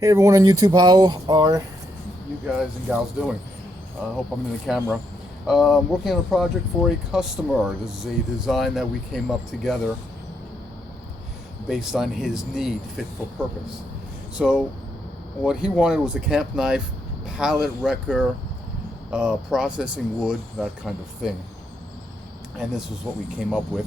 Hey everyone on YouTube, how are you guys and gals doing? I hope I'm in the camera. Working on a project for a customer. This is a design that we came up together based on his need, fit for purpose. So what he wanted was a camp knife, pallet wrecker, processing wood, that kind of thing. And this was what we came up with.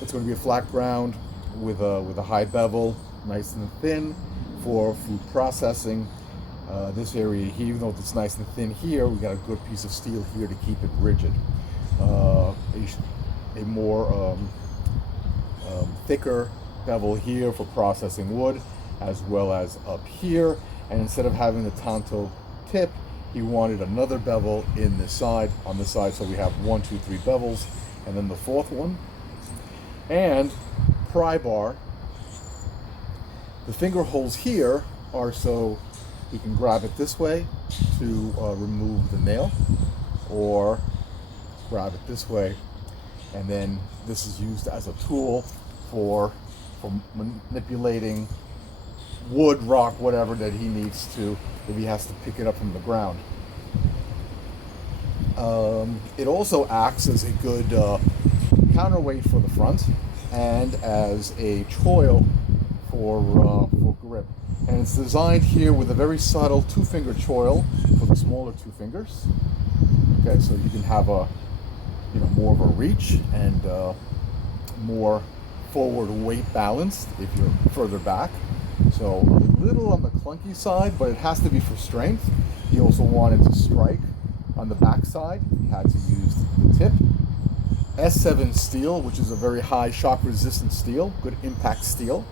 It's going to be a flat ground with a high bevel, nice and thin for food processing. This area here, even though it's nice and thin here, we got a good piece of steel here to keep it rigid. A more thicker bevel here for processing wood, as well as up here. And instead of having the tanto tip, he wanted another bevel on the side, so we have 1, 2, 3 bevels, and then the fourth one. And pry bar. The finger holes here are so you can grab it this way to remove the nail, or grab it this way, and then this is used as a tool for manipulating wood, rock, whatever that he needs to, if he has to pick it up from the ground. It also acts as a good counterweight for the front and as a choil for grip. And it's designed here with a very subtle 2-finger choil for the smaller 2 fingers. Okay, so you can have a more of a reach and more forward weight balanced if you're further back. So a little on the clunky side, but it has to be for strength. He also wanted to strike on the back side. He had to use the tip. S7 steel, which is a very high shock resistant steel, good impact steel.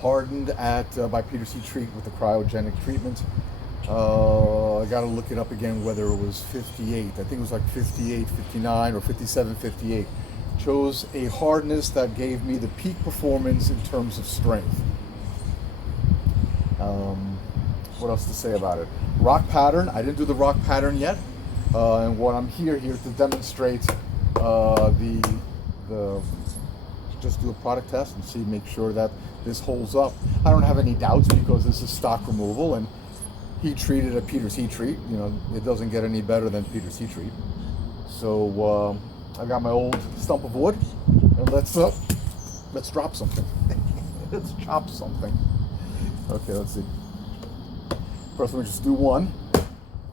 Hardened at by Peter's Heat Treat with the cryogenic treatment. I got to look it up again whether it was 58. I think it was like 58, 59, or 57, 58. Chose a hardness that gave me the peak performance in terms of strength. What else to say about it? Rock pattern. I didn't do the rock pattern yet, and what I'm here to demonstrate just do a product test and see, make sure that this holds up. I don't have any doubts because this is stock removal and heat treated at Peter's Heat Treat. It doesn't get any better than Peter's Heat Treat. So I got my old stump of wood, and let's drop something. Let's chop something. Okay, let's see. First, let me just do one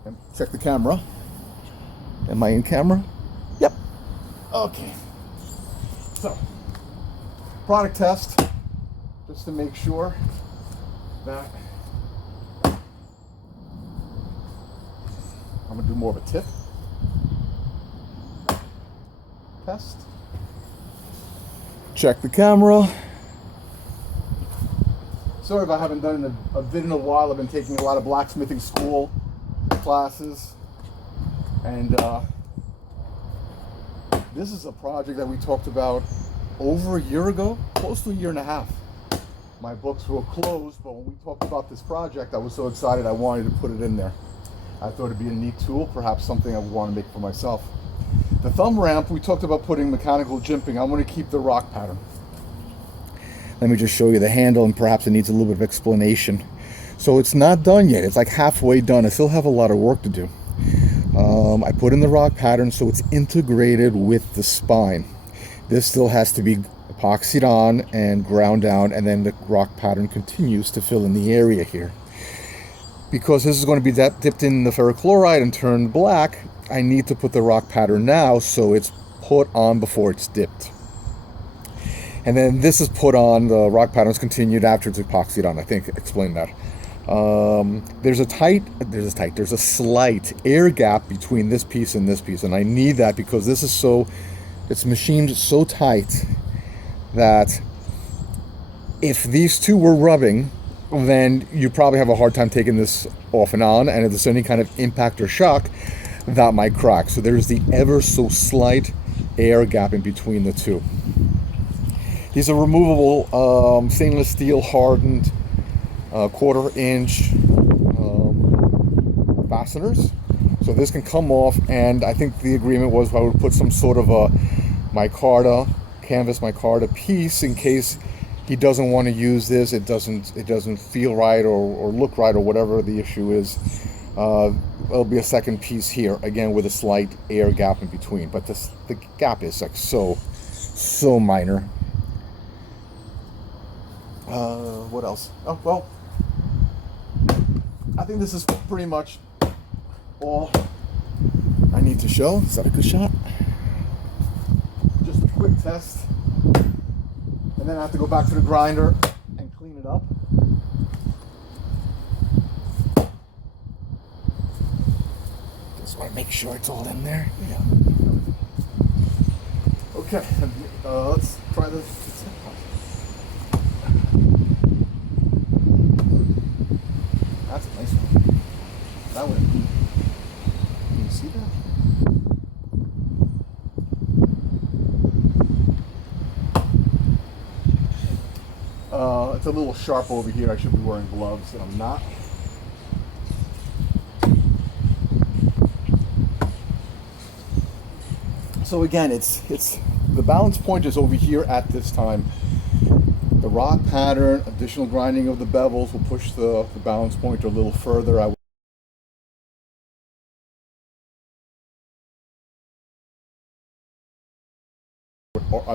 and check the camera. Am I in camera? Yep. Okay. So, product test, just to make sure that I'm gonna do more of a tip test. Check the camera. Sorry if I haven't done a vid in a while. I've been taking a lot of blacksmithing school classes, and this is a project that we talked about over a year ago, close to a year and a half. My books were closed, but when we talked about this project, I was so excited I wanted to put it in there. I thought it'd be a neat tool, perhaps something I would want to make for myself. The thumb ramp, we talked about putting mechanical jimping. I'm going to keep the rock pattern. Let me just show you the handle, and perhaps it needs a little bit of explanation. So it's not done yet. It's like halfway done. I still have a lot of work to do. I put in the rock pattern so it's integrated with the spine. This still has to be epoxied on and ground down, and then the rock pattern continues to fill in the area here. Because this is going to be dipped in the ferrochloride and turned black, I need to put the rock pattern now so it's put on before it's dipped. And then this is put on, the rock pattern is continued after it's epoxied on. I think I explained that. There's a slight air gap between this piece and this piece, and I need that because this is it's machined so tight that if these two were rubbing, then you probably have a hard time taking this off and on, and if there's any kind of impact or shock, that might crack. So there's the ever so slight air gap in between the two. These are removable stainless steel hardened 1/4 inch fasteners. So this can come off, and I think the agreement was I would put some sort of a micarta, canvas micarta piece in case he doesn't want to use this. It doesn't feel right or look right or whatever the issue is. There'll be a second piece here again with a slight air gap in between, but the gap is like so minor. What else? Oh well, I think this is pretty much all I need to show. Is that a good shot? Just a quick test, and then I have to go back to the grinder and clean it up. Just want to make sure it's all in there. Yeah. Okay, let's try this. That's a nice one. That way. Can you see that? It's a little sharp over here. I should be wearing gloves, and I'm not. So again, it's the balance point is over here at this time. The rock pattern, additional grinding of the bevels will push the balance point a little further. I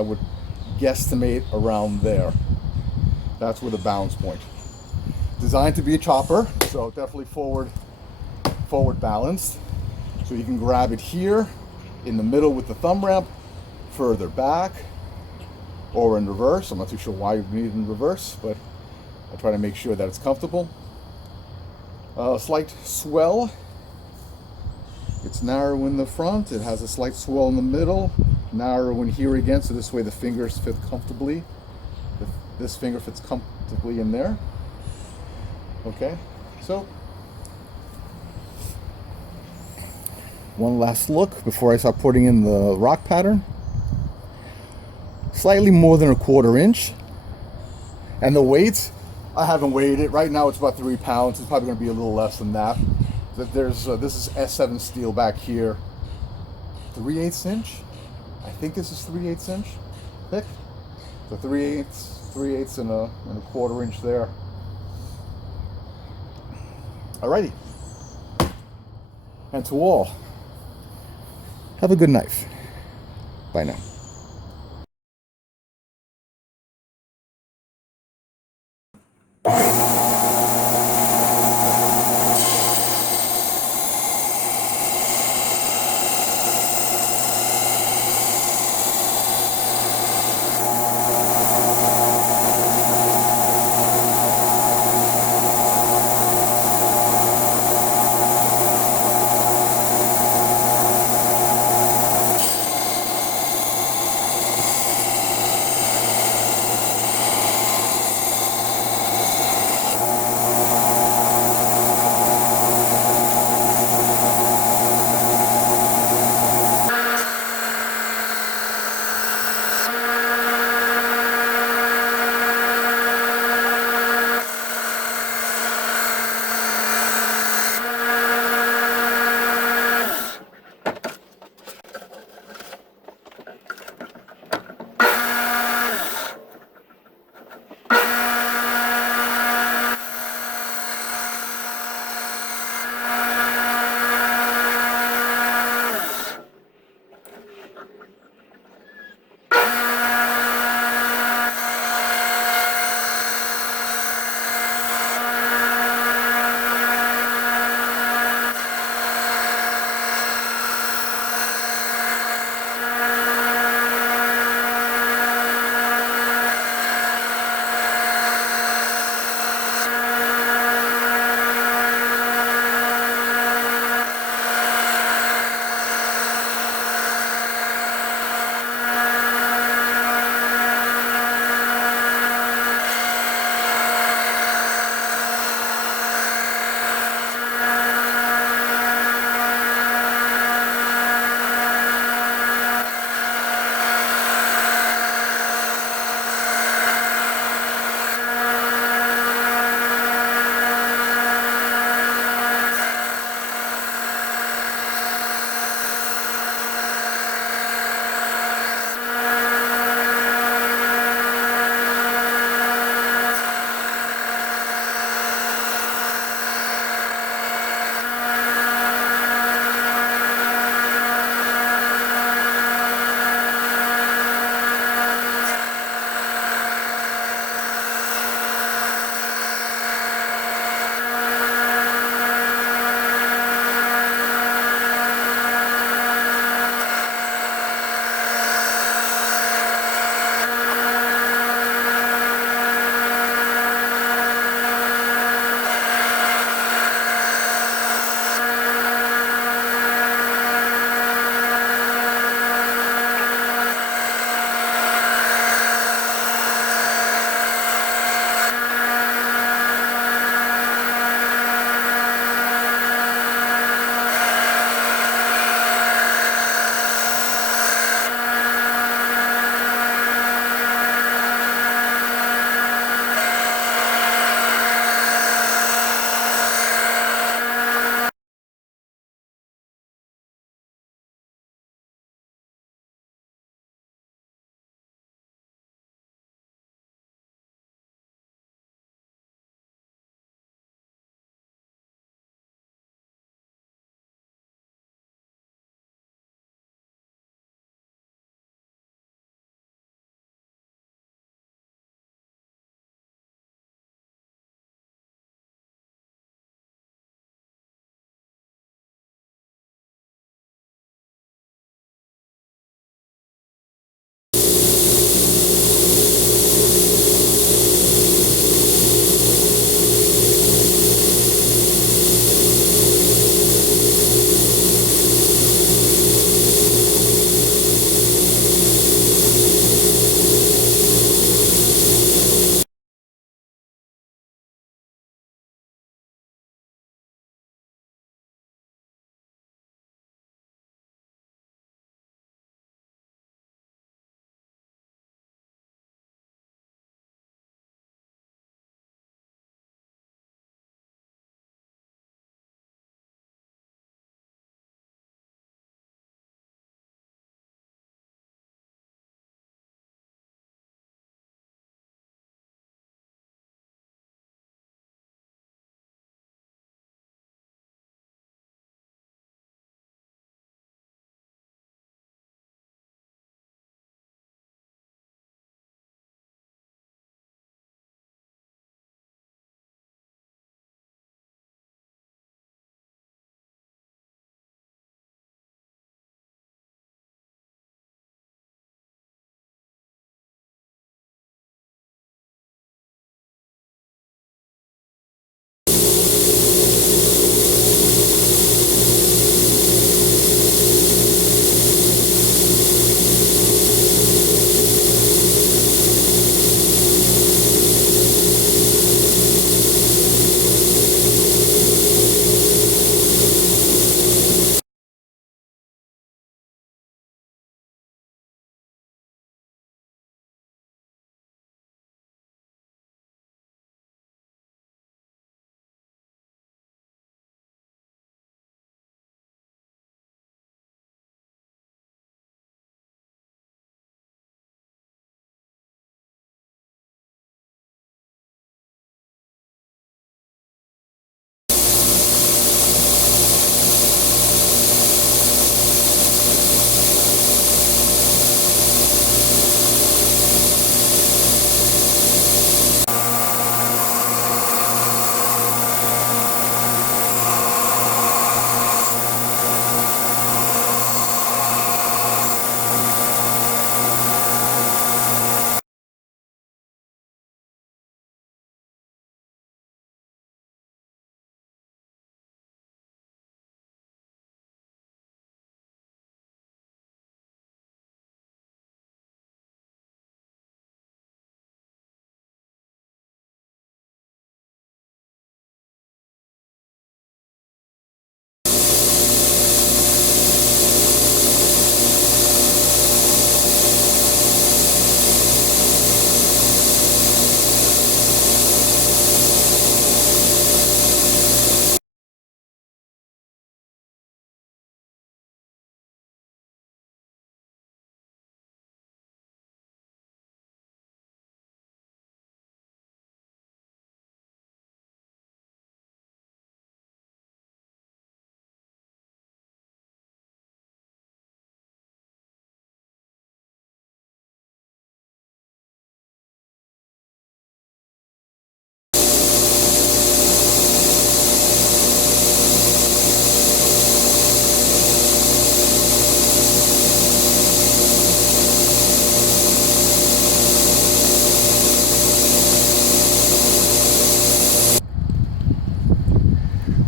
would guesstimate around there. That's where the balance point. Designed to be a chopper, so definitely forward balanced. So you can grab it here in the middle with the thumb ramp, further back, or in reverse. I'm not too sure why you need it in reverse, but I try to make sure that it's comfortable. Slight swell. It's narrow in the front. It has a slight swell in the middle. Narrow in here again, so this way the fingers fit comfortably. This finger fits comfortably in there. Okay, so one last look before I start putting in the rock pattern. Slightly more than 1/4 inch. And the weight, I haven't weighed it. Right now it's about 3 pounds. It's probably going to be a little less than that. This is S7 steel back here. 3/8 inch? I think this is 3/8 inch thick. So 3/8 and a 1/4 inch there. Alrighty. And to all, have a good knife. Bye now.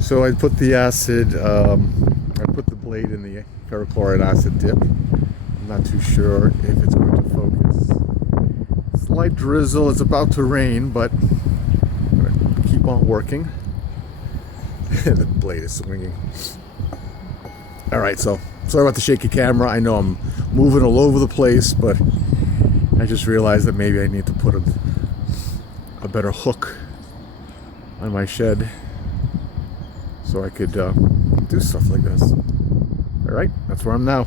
So I put the acid, I put the blade in the ferrochloride acid dip. I'm not too sure if it's going to focus. Slight drizzle, it's about to rain, but I'm going to keep on working. The blade is swinging. Alright, so sorry about the shaky camera. I know I'm moving all over the place, but I just realized that maybe I need to put a better hook on my shed so I could do stuff like this. Alright, that's where I'm now.